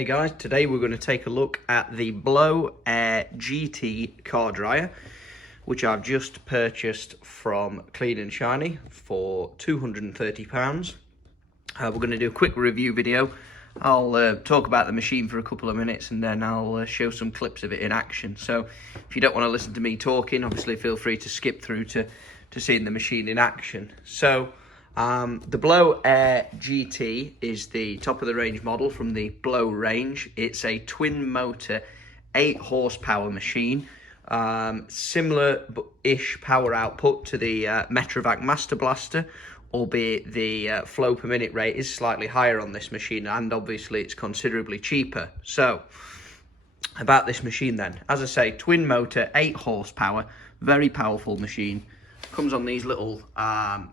Hey guys, today we're going to take a look at the Blo Air-GT car dryer, which I've just purchased from Clean and Shiny for £230. We're going to do a quick review video. I'll talk about the machine for a couple of minutes and then I'll show some clips of it in action. So if you don't want to listen to me talking, obviously feel free to skip through to seeing the machine in action. So the Blo Air-GT is the top of the range model from the Blo range. It's a twin motor 8 horsepower machine, similar-ish power output to the Metrovac Master Blaster, albeit the flow per minute rate is slightly higher on this machine, and obviously it's considerably cheaper. So about this machine then, as I say, twin motor 8 horsepower, very powerful machine. Comes on these little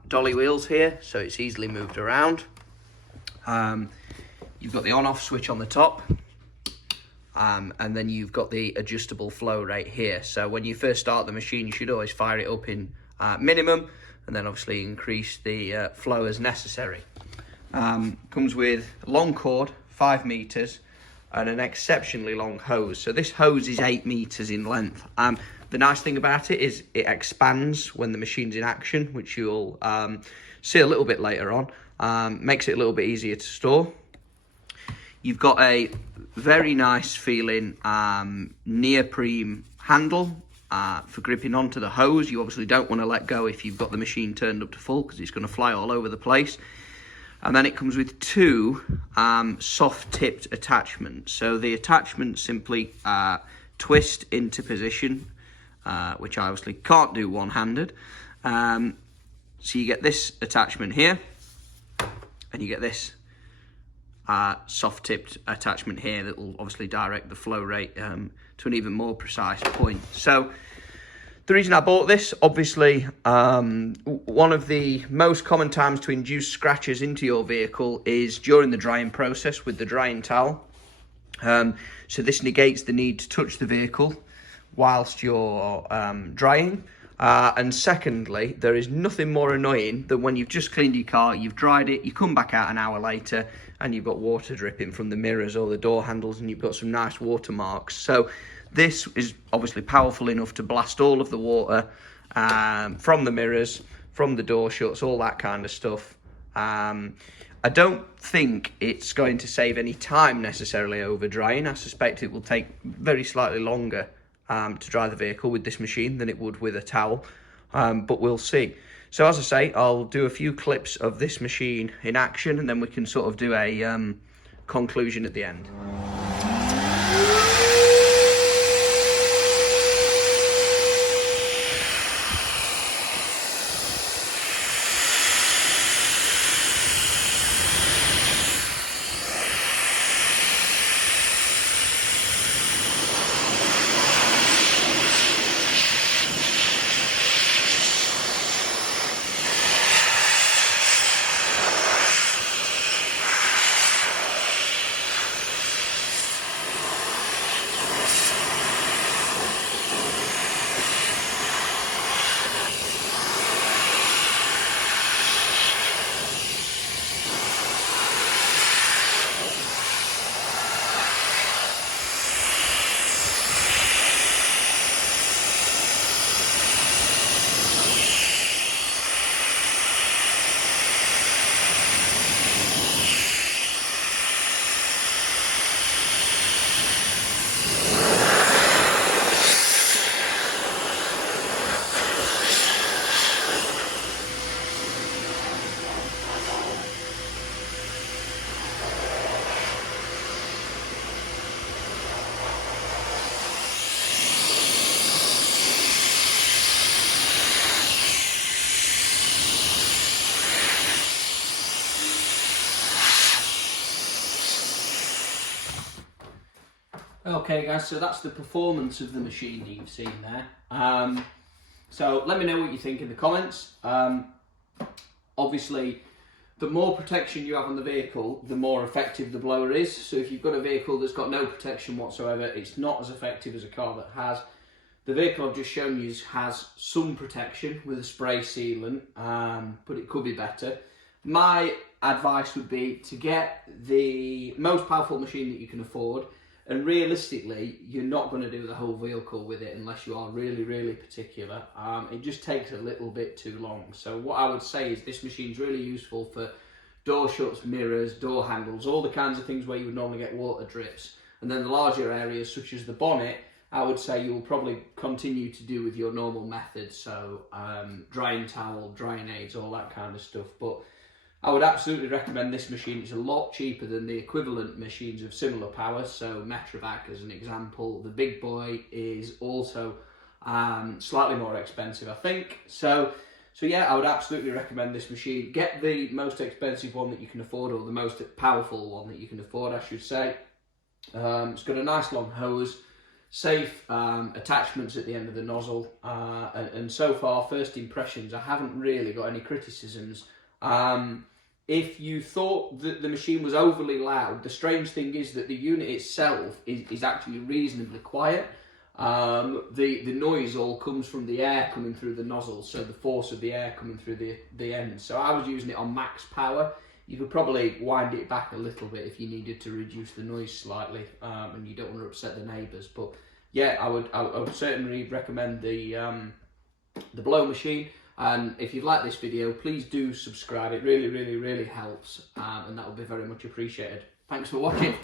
dolly wheels here, so it's easily moved around. You've got the on-off switch on the top, and then you've got the adjustable flow rate here. So when you first start the machine, you should always fire it up in minimum, and then obviously increase the flow as necessary. Comes with a long cord, 5 meters, and an exceptionally long hose. So this hose is 8 meters in length. The nice thing about it is it expands when the machine's in action, which you'll see a little bit later on. Makes it a little bit easier to store. You've got a very nice feeling neoprene handle for gripping onto the hose. You obviously don't want to let go if you've got the machine turned up to full, because it's going to fly all over the place. And then it comes with 2 soft-tipped attachments. So the attachments simply twist into position, which I obviously can't do one-handed. So you get this attachment here, and you get this soft-tipped attachment here that will obviously direct the flow rate to an even more precise point. So the reason I bought this, obviously, one of the most common times to induce scratches into your vehicle is during the drying process with the drying towel. So this negates the need to touch the vehicle whilst you're drying. And secondly, there is nothing more annoying than when you've just cleaned your car, you've dried it, you come back out an hour later and you've got water dripping from the mirrors or the door handles, and you've got some nice watermarks. So this is obviously powerful enough to blast all of the water from the mirrors, from the door shuts, all that kind of stuff. I don't think it's going to save any time necessarily over drying. I suspect it will take very slightly longer to dry the vehicle with this machine than it would with a towel, but we'll see. So as I say, I'll do a few clips of this machine in action, and then we can sort of do a conclusion at the end. Okay guys, so that's the performance of the machine that you've seen there. So let me know what you think in the comments. Obviously, the more protection you have on the vehicle, the more effective the blower is. So if you've got a vehicle that's got no protection whatsoever, it's not as effective as a car that has. The vehicle I've just shown you has some protection with a spray sealant, but it could be better. My advice would be to get the most powerful machine that you can afford, and realistically you're not going to do the whole vehicle with it unless you are really, really particular. It just takes a little bit too long. So what I would say is this machine's really useful for door shuts, mirrors, door handles, all the kinds of things where you would normally get water drips. And then the larger areas such as the bonnet, I would say you'll probably continue to do with your normal methods, so drying towel, drying aids, all that kind of stuff. But I would absolutely recommend this machine. It's a lot cheaper than the equivalent machines of similar power, so metrovac as an example. The big boy is also slightly more expensive, I think. So yeah, I would absolutely recommend this machine. Get the most expensive one that you can afford, or the most powerful one that you can afford, I should say. It's got a nice long hose, safe attachments at the end of the nozzle, and so far, first impressions, I haven't really got any criticisms. If you thought that the machine was overly loud, the strange thing is that the unit itself is actually reasonably quiet. The noise all comes from the air coming through the nozzle, so the force of the air coming through the end. So I was using it on max power. You could probably wind it back a little bit if you needed to reduce the noise slightly, and you don't want to upset the neighbours. But yeah, I would certainly recommend the Blo machine. And if you've liked this video, please do subscribe. It really, really, really helps, and that would be very much appreciated. Thanks for watching.